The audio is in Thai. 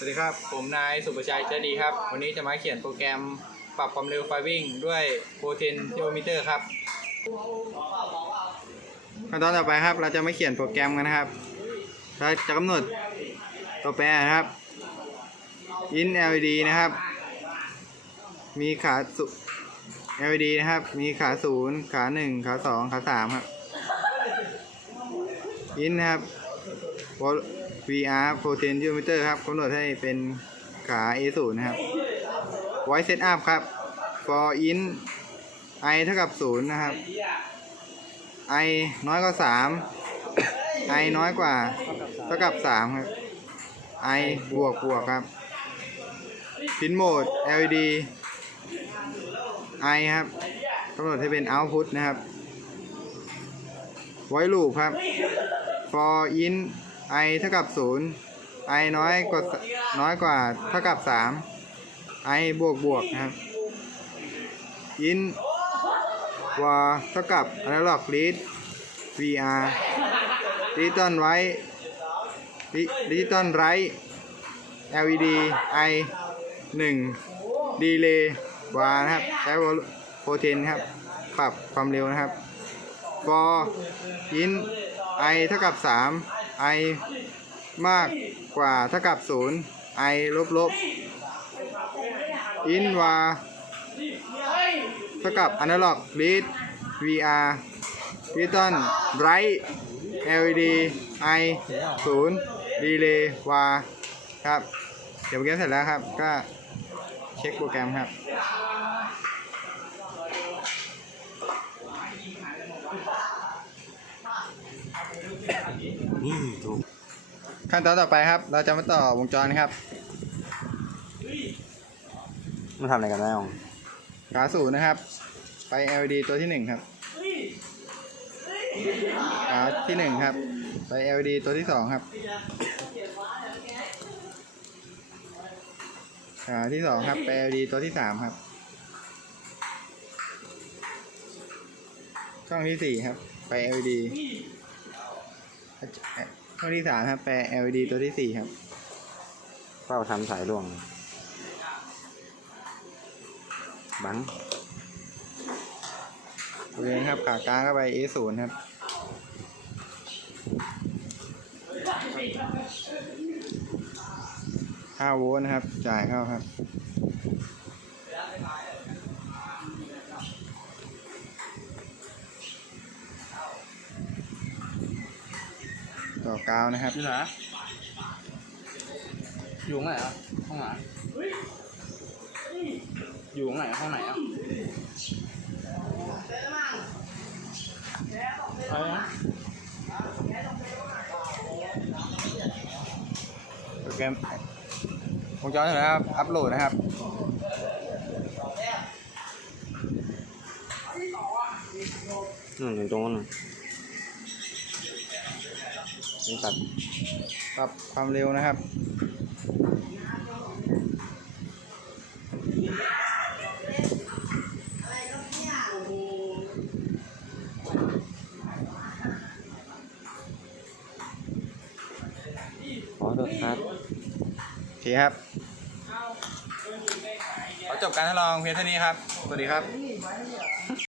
สวัสดีครับ ผมนายสุประชัยเจดีครับ วันนี้จะมาเขียนโปรแกรมปรับความเร็วไฟวิ่งด้วยโปรเทนเทโอมิเตอร์ครับขั้นตอนต่อไปครับ เราจะมาเขียนโปรแกรมกันนะครับเราจะกำหนดตัวแปรนะครับ in LED นะครับ มีขาสุ LED นะครับ มีขาศูนย์ขาหนึ่งขาสองขาสามครับ in นะครับ VR potentiometer ครับกำหนดให้เป็นขา A0 นะครับ voice setup ครับ for in i เท่ากับ 0 นะครับ i น้อยกว่า 3 i น้อยกว่า เท่ากับ 3 ครับ i บวกบวกครับ pin mode LED i ครับกำหนดให้เป็น output นะครับ voice loop ครับ for in i เท่ากับ 0 i น้อยกว่าน้อยกว่าเท่ากับ 3 i บวกบวกนะครับ in var เท่ากับ analog read vr digital write digital write led i 1 delay var นะครับ ใช้ potent ครับ ปรับความเร็วนะครับ for in i เท่ากับ 3 i มากกว่าเท่ากับ 0 i ลบลบ in var เท่ากับ analog read vr digital write led i 0 delay var ครับ เดี๋ยวโปรแกรมเสร็จแล้วครับ ก็เช็คโปรแกรมครับ นี่ถูกขั้นตอนต่อไปครับ เราจะมาต่อวงจรครับมันทำอะไรกันได้องขาศูนย์นะครับ ไป LED ตัวที่หนึ่งครับขาที่หนึ่งครับ ไป LED ตัวที่สองครับขาที่สองครับ ไป LED ตัวที่สามครับช่องที่สี่ครับ ไป LED ช่องที่สามครับไป LED ตัวที่สี่ครับเฝ้าทำสายล่วง บังบริเวณครับขากลางก็ไป A ศูนย์ครับห้าโวลต์นะครับ จ่ายเข้าครับ ต่อกาวนะครับอยู่ไหนอะอยู่ตรงไหนอะห้องไหนอยู่ตรงไหนห้องไหนอะอะไรนะโปรแกรมวงจรเสร็จแล้วครับ อัปโหลดนะครับนู่นอยู่ตรงนั้น น่ะนี่ตัดปรับความเร็วนะครับขอโทษครับโอเคครับขอจบการทดลองเพียงเท่านี้ครับ สวัสดีครับ